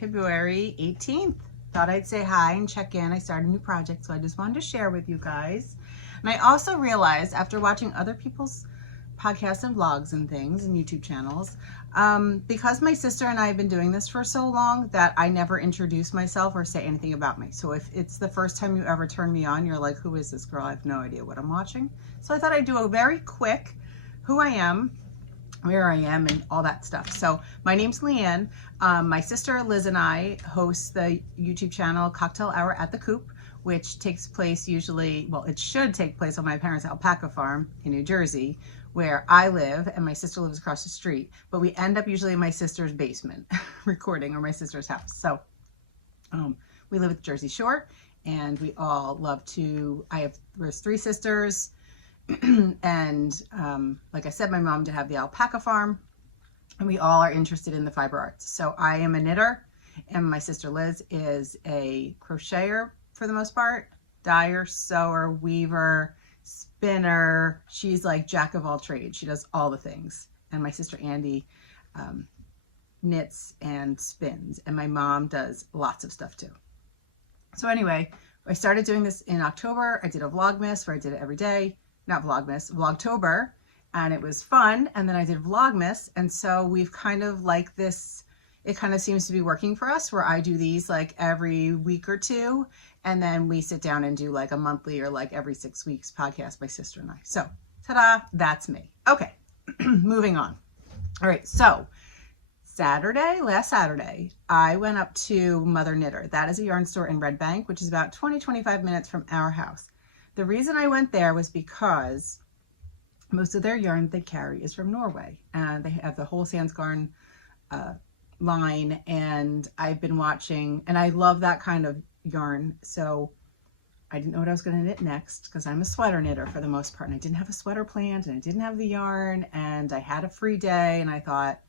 February 18th. Thought I'd say hi and check in. I started a new project, so I just wanted to share with you guys. And I also realized after watching other people's podcasts and vlogs and things and YouTube channels, because my sister and I have been doing this for so long that I never introduce myself or say anything about me. So if it's the first time you ever turn me on, you're like, who is this girl? I have no idea what I'm watching. So I thought I'd do a very quick who I am, where I am, and all that stuff. So my name's Leanne. My sister Liz and I host the YouTube channel Cocktail Hour at the Coop, which takes place usually, well, it should take place on my parents' alpaca farm in New Jersey, where I live, and my sister lives across the street. But we end up usually in my sister's basement recording, or my sister's house. So we live at the Jersey Shore, and we all love to, there's 3 sisters, and like I said, my mom did have the alpaca farm, and we all are interested in the fiber arts. So I am a knitter, and my sister Liz is a crocheter for the most part, dyer, sewer, weaver, spinner. She's like jack of all trades. She does all the things. And my sister Andy knits and spins, and my mom does lots of stuff too. So anyway, I started doing this in October. I did a Vlogmas where I did it every day. Not Vlogmas, Vlogtober, and it was fun. And then I did Vlogmas, and so we've kind of like this, it kind of seems to be working for us, where I do these like every week or two, and then we sit down and do like a monthly or like every 6 weeks podcast, my sister and I. So ta-da, that's me. Okay, moving on. All right, so last Saturday, I went up to Mother Knitter. That is a yarn store in Red Bank, which is about 20-25 minutes from our house. The reason I went there was because most of their yarn they carry is from Norway, and they have the whole Sandsgarn line, and I've been watching, and I love that kind of yarn. So I didn't know what I was going to knit next, because I'm a sweater knitter for the most part, and I didn't have a sweater planned, and I didn't have the yarn, and I had a free day, and I thought,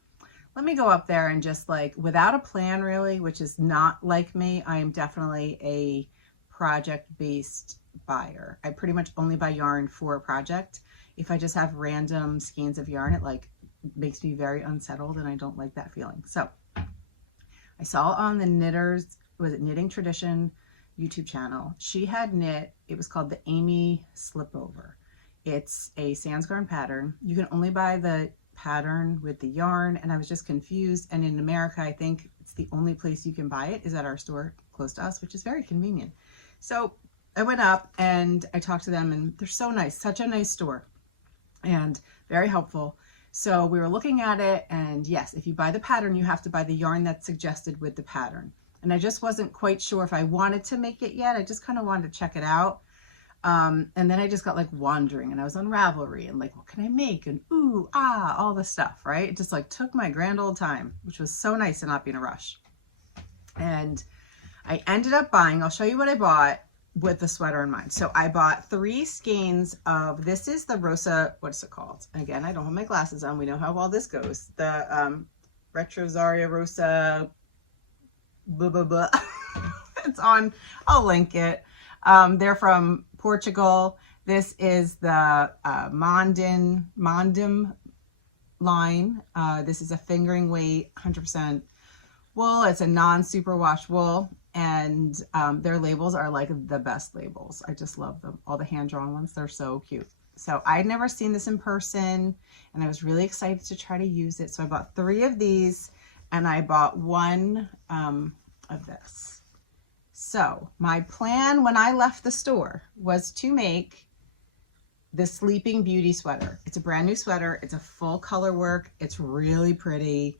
let me go up there and just like, without a plan really, which is not like me. I am definitely a project-based buyer. I pretty much only buy yarn for a project. If I just have random skeins of yarn, it like makes me very unsettled, and I don't like that feeling. So I saw on the Knitting Tradition YouTube channel, she had knit, it was called the Amy Slipover. It's a Sandsgarn pattern. You can only buy the pattern with the yarn, and I was just confused. And in America, I think it's the only place you can buy it is at our store close to us, which is very convenient. So I went up and I talked to them, and they're so nice, such a nice store and very helpful. So we were looking at it, and yes, if you buy the pattern, you have to buy the yarn that's suggested with the pattern. And I just wasn't quite sure if I wanted to make it yet. I just kind of wanted to check it out. And then I just got like wandering, and I was on Ravelry and like, what can I make? And ooh, ah, all the stuff, right? It just like took my grand old time, which was so nice to not be in a rush. And I ended up buying, I'll show you what I bought with the sweater in mind. So I bought 3 skeins of, this is the Rosa, what's it called? Again, I don't have my glasses on. We know how well this goes. The Retro Zaria Rosa, blah, blah, blah. It's on, I'll link it. They're from Portugal. This is the Mondim line. This is a fingering weight, 100% wool. It's a non-superwash wool, and their labels are like the best labels. I just love them. All the hand-drawn ones, they're so cute. So I'd never seen this in person, and I was really excited to try to use it. So I bought 3 of these, and I bought 1 of this. So my plan when I left the store was to make the Sleeping Beauty sweater. It's a brand new sweater. It's a full color work. It's really pretty.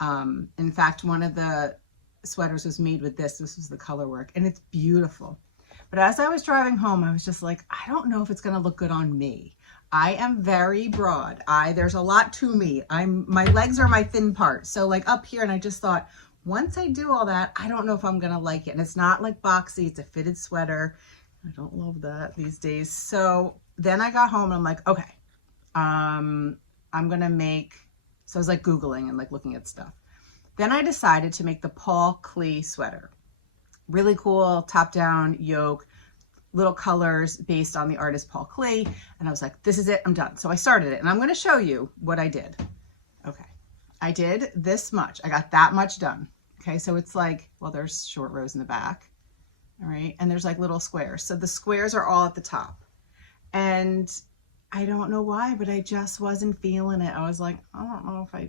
In fact, one of the sweaters was made with this. This was the color work, and it's beautiful. But as I was driving home, I was just like, I don't know if it's going to look good on me. I am very broad. There's a lot to me. My legs are my thin part. So like up here, and I just thought, once I do all that, I don't know if I'm going to like it. And it's not like boxy. It's a fitted sweater. I don't love that these days. So then I got home and I'm like, okay, I'm going to make, so I was like Googling and like looking at stuff. Then I decided to make the Paul Klee sweater. Really cool, top down yoke, little colors based on the artist Paul Klee. And I was like, this is it, I'm done. So I started it, and I'm going to show you what I did. Okay. I did this much. I got that much done. Okay, so it's like, well, there's short rows in the back. All right, and there's like little squares. So the squares are all at the top. And I don't know why, but I just wasn't feeling it. I was like, I don't know if I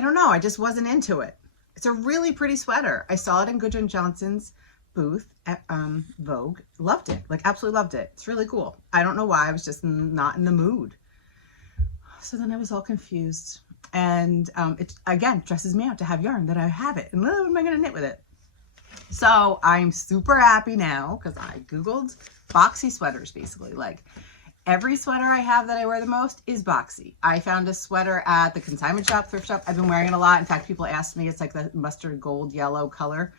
don't know. I just wasn't into it. It's a really pretty sweater. I saw it in Goodreads Johnson's booth at Vogue. Loved it, like absolutely loved it. It's really cool. I don't know why, I was just not in the mood. So then I was all confused. And it, again, stresses me out to have yarn that I have it. And what am I gonna knit with it? So I'm super happy now because I Googled boxy sweaters, basically. Like every sweater I have that I wear the most is boxy. I found a sweater at the consignment shop, thrift shop. I've been wearing it a lot. In fact, people asked me, it's like the mustard gold yellow color.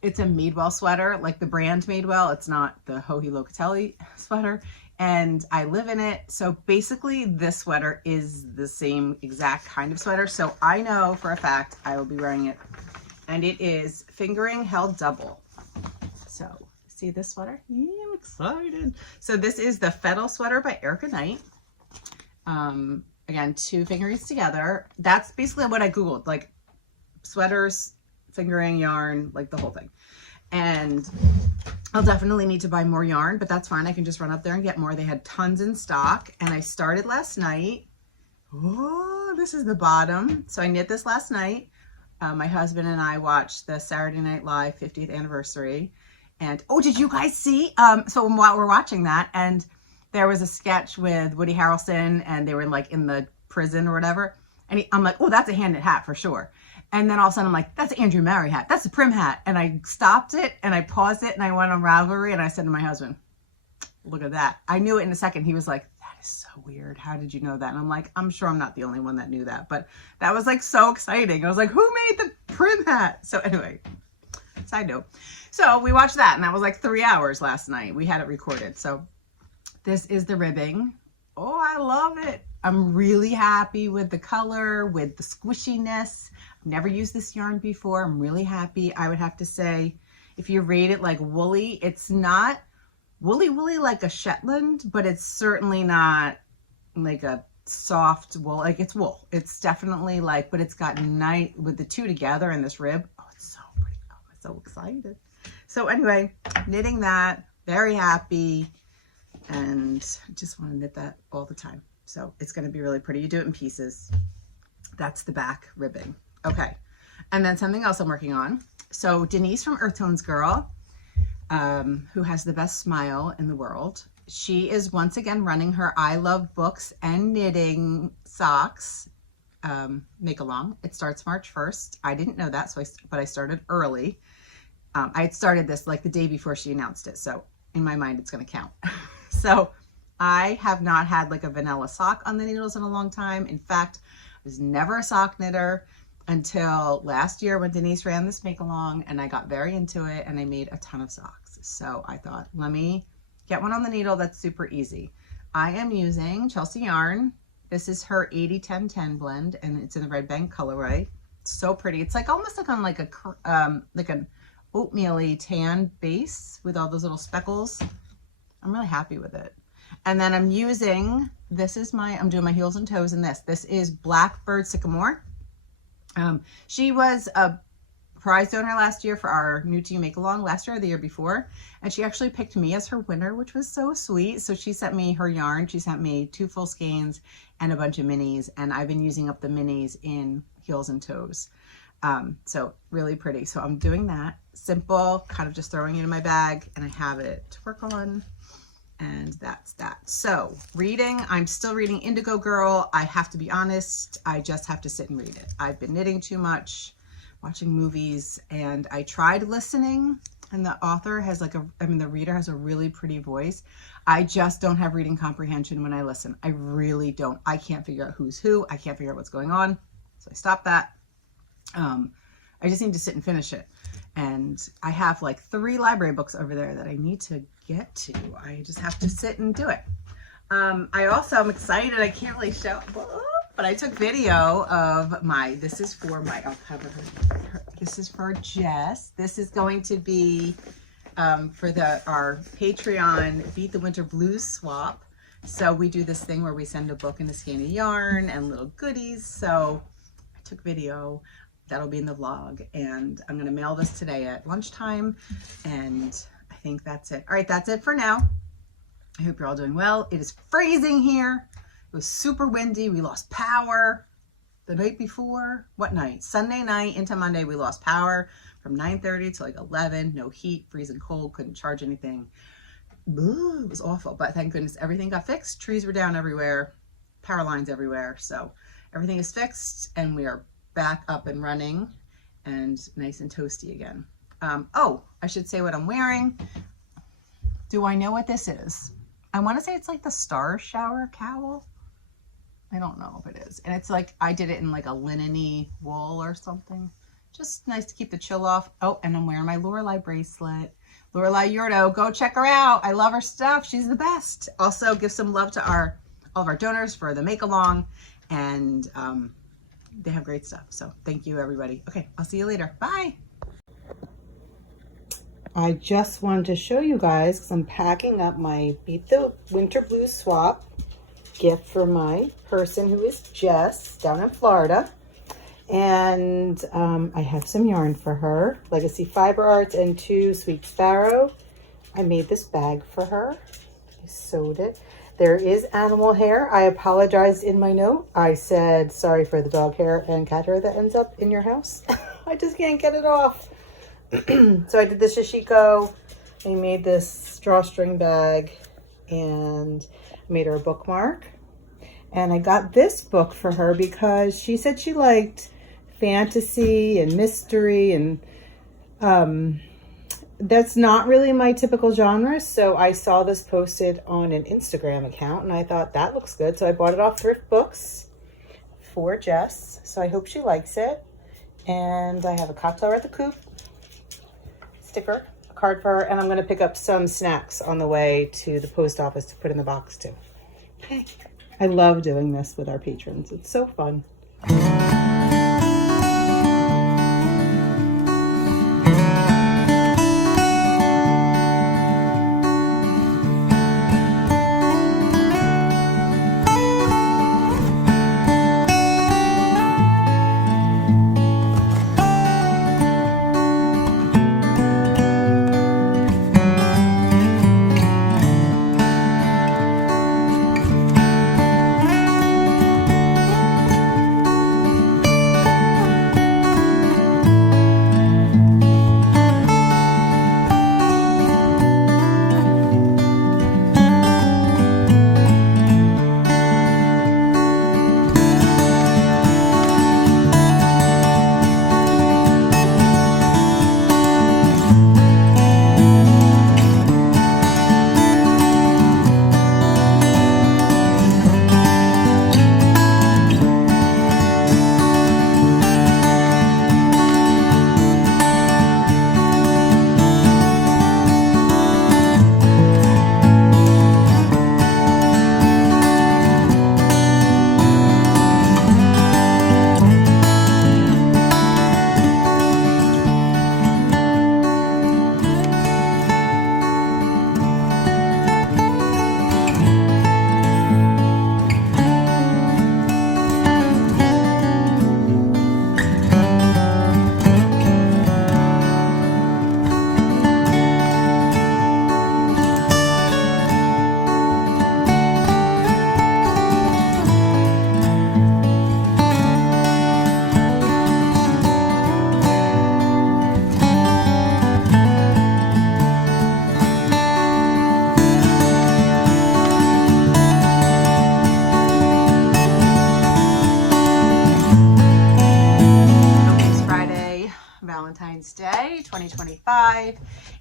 It's a Madewell sweater, like the brand Madewell. It's not the Joji Locatelli sweater. And I live in it. So basically this sweater is the same exact kind of sweater. So I know for a fact I will be wearing it. And it is fingering held double. So see this sweater? Yeah, I'm excited. So this is the Fettle sweater by Erica Knight. Again, 2 fingerings together. That's basically what I Googled, like sweaters, fingering, yarn, like the whole thing. And I'll definitely need to buy more yarn, but that's fine. I can just run up there and get more. They had tons in stock. And I started last night. Oh, this is the bottom. So I knit this last night. My husband and I watched the Saturday Night Live 50th anniversary. And, oh, did you guys see? So while we're watching that, and there was a sketch with Woody Harrelson, and they were like in the prison or whatever. And I'm like, oh, that's a hand knit hat for sure. And then all of a sudden I'm like, that's an Andrew Murray hat. That's a Prim hat. And I stopped it and I paused it and I went on Ravelry and I said to my husband, look at that. I knew it in a second. He was like, that is so weird. How did you know that? And I'm like, I'm sure I'm not the only one that knew that, but that was like so exciting. I was like, who made the Prim hat? So anyway, side note. So we watched that and that was like 3 hours last night. We had it recorded. So this is the ribbing. Oh, I love it. I'm really happy with the color, with the squishiness. I've never used this yarn before. I'm really happy. I would have to say, if you rate it like woolly, it's not woolly like a Shetland, but it's certainly not like a soft wool. Like it's wool. It's definitely like, but it's got nice with the two together in this rib. Oh, it's so pretty. Oh, I'm so excited. So anyway, knitting that, very happy, and just want to knit that all the time. So it's going to be really pretty. You do it in pieces. That's the back ribbing. Okay. And then something else I'm working on. So Denise from Earth Tones Girl, who has the best smile in the world, she is once again running her I Love Books and Knitting Socks make along. It starts March 1st. I didn't know that, but I started early. I had started this like the day before she announced it. So in my mind, it's going to count. So I have not had like a vanilla sock on the needles in a long time. In fact, I was never a sock knitter until last year when Denise ran this make along, and I got very into it and I made a ton of socks. So I thought, let me get one on the needle that's super easy. I am using Chelsea yarn. This is her 80-10-10 blend, and it's in the Red Bank colorway. It's so pretty. It's like almost like on like an oatmeal-y tan base with all those little speckles. I'm really happy with it. And then I'm using, I'm doing my heels and toes in this. This is Blackbird Sycamore. She was a prize donor last year for our New to You Make Along last year or the year before. And she actually picked me as her winner, which was so sweet. So she sent me her yarn. She sent me 2 full skeins and a bunch of minis. And I've been using up the minis in heels and toes. So really pretty. So I'm doing that. Simple, kind of just throwing it in my bag, and I have it to work on. And that's that. So reading, I'm still reading Indigo Girl. I have to be honest, I just have to sit and read it. I've been knitting too much, watching movies, and I tried listening, and the author has like the reader has a really pretty voice. I just don't have reading comprehension when I listen. I really don't. I can't figure out who's who. I can't figure out what's going on. So I stopped that. I just need to sit and finish it. And I have like 3 library books over there that I need to get to. I just have to sit and do it. I also am excited. I can't really show, but I took video of this is for I'll cover her. This is for Jess. This is going to be for our Patreon Beat the Winter Blues swap. So we do this thing where we send a book and a skein of yarn and little goodies. So I took video. that'll be in the vlog. And I'm gonna mail this today at lunchtime, and I think that's it. All right, that's it for now. I hope you're all doing well. It is freezing here. It was super windy. We lost power the night before. What night? Sunday night into Monday, we lost power from 9:30 to like 11. No heat, freezing cold, couldn't charge anything. Ooh, it was awful, but thank goodness everything got fixed. Trees were down everywhere, power lines everywhere. So everything is fixed and we are back up and running and nice and toasty again. Oh, I should say what I'm wearing. Do I know what this is? I want to say it's like the Star Shower cowl. I don't know if it is. And it's like, I did it in like a linen-y wool or something. Just nice to keep the chill off. Oh, and I'm wearing my Lorelei bracelet. Lorelei Yurdo, go check her out. I love her stuff. She's the best. Also, give some love to all of our donors for the make-along. And they have great stuff. So thank you, everybody. Okay, I'll see you later. Bye. I just wanted to show you guys, because I'm packing up my Beat the Winter Blues Swap gift for my person who is Jess down in Florida. And I have some yarn for her, Legacy Fiber Arts and 2 Sweet Sparrow. I made this bag for her. I sewed it. There is animal hair. I apologized in my note. I said sorry for the dog hair and cat hair that ends up in your house. I just can't get it off. So I did the Shishiko. I made this drawstring bag and made her a bookmark. And I got this book for her because she said she liked fantasy and mystery, and that's not really my typical genre. So I saw this posted on an Instagram account and I thought that looks good. So I bought it off Thrift Books for Jess. So I hope she likes it. And I have a cocktail at the Coop sticker, a card for her, and I'm going to pick up some snacks on the way to the post office to put in the box too. Okay. I love doing this with our patrons. It's so fun. Valentine's Day 2025,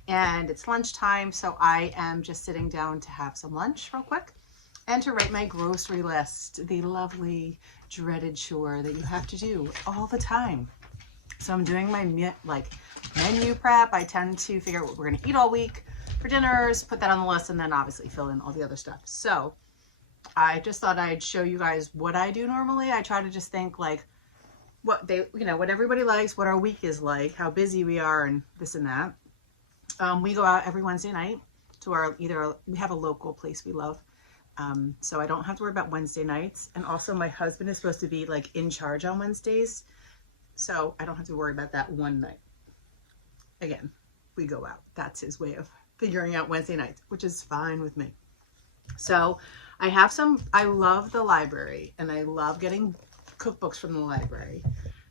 and it's lunchtime, so I am just sitting down to have some lunch real quick and to write my grocery list, the lovely dreaded chore that you have to do all the time. So I'm doing my menu prep. I tend to figure out what we're going to eat all week for dinners, put that on the list, and then obviously fill in all the other stuff. So I just thought I'd show you guys what I do normally. I try to just think like what they, what everybody likes, what our week is like, how busy we are, and this and that. We go out every Wednesday night to we have a local place we love. So I don't have to worry about Wednesday nights. And also my husband is supposed to be like in charge on Wednesdays. So I don't have to worry about that one night. Again, we go out. That's his way of figuring out Wednesday nights, which is fine with me. So I have I love the library and I love getting cookbooks from the library.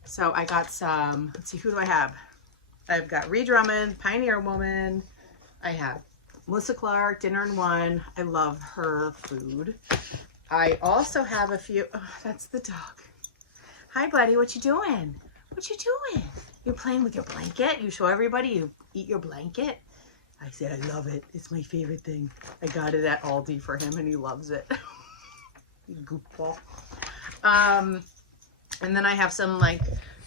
So I got some, let's see, who do I have? I've got Ree Drummond, Pioneer Woman. I have Melissa Clark, Dinner in One. I love her food. I also have a few, oh, that's the dog. Hi, buddy, what you doing? What you doing? You're playing with your blanket? You show everybody you eat your blanket? I said, I love it. It's my favorite thing. I got it at Aldi for him and he loves it. Goofball. And then I have some like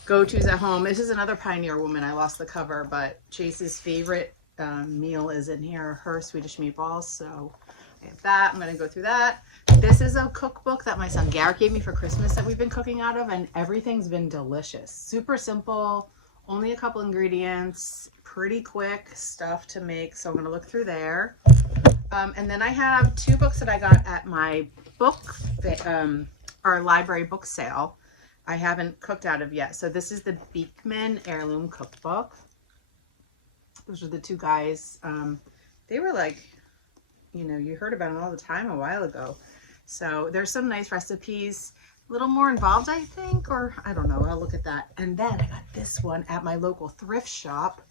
go-tos at home. This is another Pioneer Woman. I lost the cover, but Chase's favorite meal is in here, her Swedish meatballs. So I have that. I'm going to go through that. This is a cookbook that my son Garrett gave me for Christmas that we've been cooking out of, and everything's been delicious. Super simple, only a couple ingredients, pretty quick stuff to make. So I'm going to look through there. And then I have 2 books that I got at my our library book sale. I haven't cooked out of yet. So this is the Beekman Heirloom Cookbook. Those are the 2 guys. They were like, you know, you heard about them all the time a while ago. So there's some nice recipes, a little more involved, I think, or I don't know. I'll look at that. And then I got this one at my local thrift shop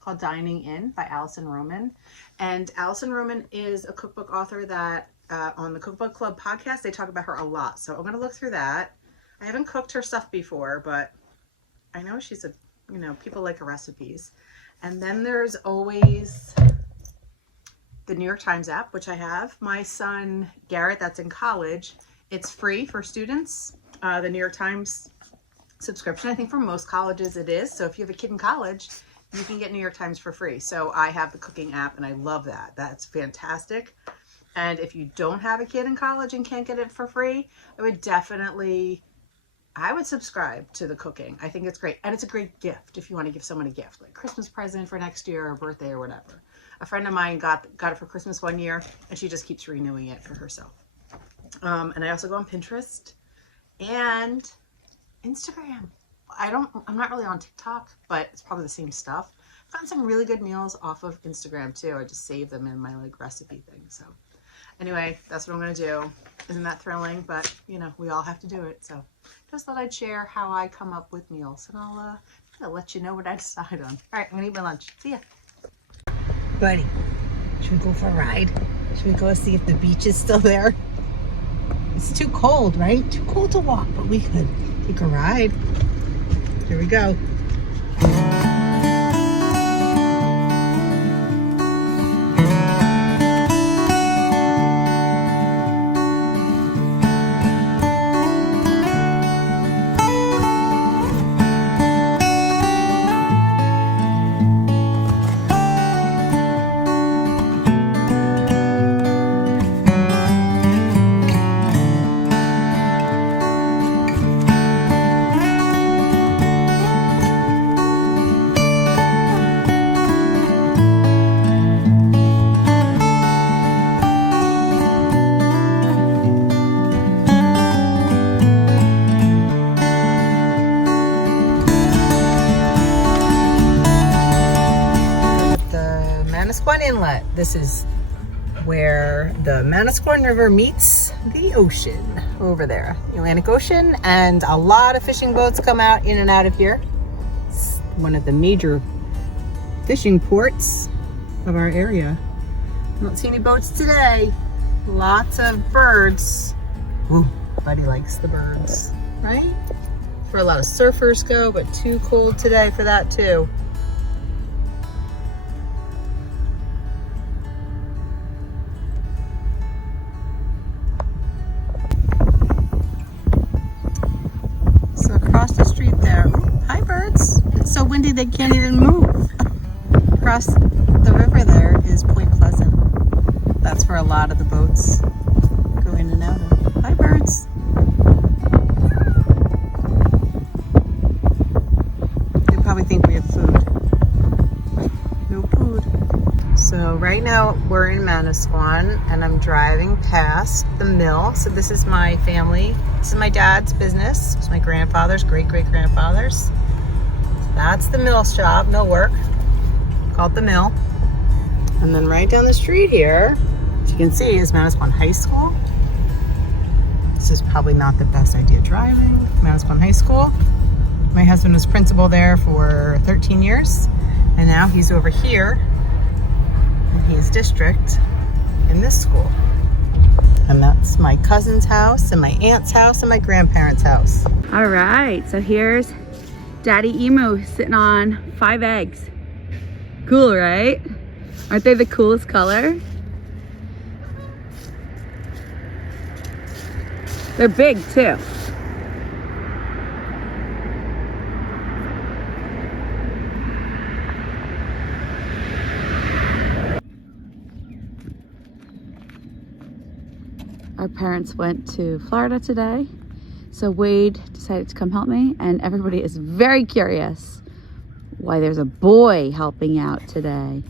called Dining In by Allison Roman. And Allison Roman is a cookbook author that on the Cookbook Club podcast, they talk about her a lot. So I'm going to look through that. I haven't cooked her stuff before, but I know she's a, you know, people like her recipes. And then there's always the New York Times app, which I have. My son, Garrett, that's in college. It's free for students. The New York Times subscription, I think for most colleges it is. So if you have a kid in college, you can get New York Times for free. So I have the cooking app and I love that. That's fantastic. And if you don't have a kid in college and can't get it for free, I would subscribe to the cooking. I think it's great. And it's a great gift if you want to give someone a gift, like Christmas present for next year or birthday or whatever. A friend of mine got it for Christmas one year and she just keeps renewing it for herself. And I also go on Pinterest and Instagram. I'm not really on TikTok, but it's probably the same stuff. I've gotten some really good meals off of Instagram too. I just save them in my like recipe thing. So anyway, that's what I'm going to do. Isn't that thrilling? But you know, we all have to do it. So just thought I'd share how I come up with meals, and I'll let you know what I decide on. All right, I'm going to eat my lunch. See ya. Buddy, should we go for a ride? Should we go see if the beach is still there? It's too cold, right? Too cold to walk, but we could take a ride. Here we go. Inlet. This is where the Manasquan River meets the ocean over there, Atlantic Ocean, and a lot of fishing boats come out in and out of here. It's one of the major fishing ports of our area. I don't see any boats today. Lots of birds. Ooh, Buddy likes the birds, right? That's where a lot of surfers go, but too cold today for that too. Across the street there. Ooh, hi birds. It's so windy they can't even move. Across the river there is Point Pleasant. That's where a lot of the boats go in and out of. Hi birds. They probably think we have food. No food. So right now we're in Manasquan and I'm driving past the mill. So this is my family. This is my dad's business. It's my grandfather's, great-great-grandfather's. That's the mill shop, millwork, called the mill. And then right down the street here, as you can see, is Manasquan High School. This is probably not the best idea driving. Manasquan High School. My husband was principal there for 13 years, and now he's over here, and he's district in this school. And that's my cousin's house, and my aunt's house, and my grandparents' house. All right, so here's Daddy Emu sitting on 5 eggs. Cool, right? Aren't they the coolest color? They're big too. Our parents went to Florida today, so Wade decided to come help me, and everybody is very curious why there's a boy helping out today.